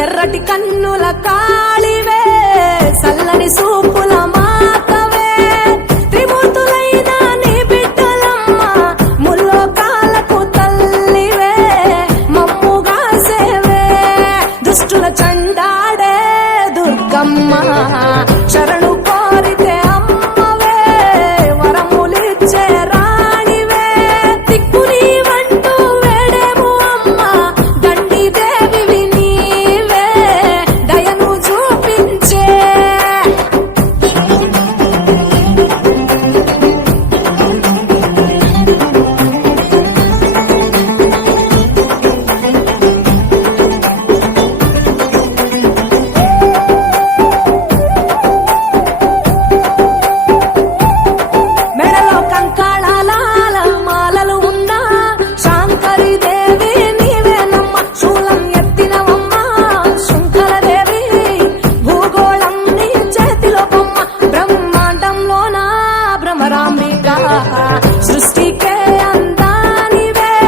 ఎర్రటి కన్నుల కాళివే సల్లని సూపుల మాతవే త్రిమూర్తులైన నీ బిడ్డలమ్మ ముల్లోకాలకు తల్లివే మమ్ముగా సేవే. దుష్టుల చండాడే దుర్గమ్మ చరణు కోరితే Just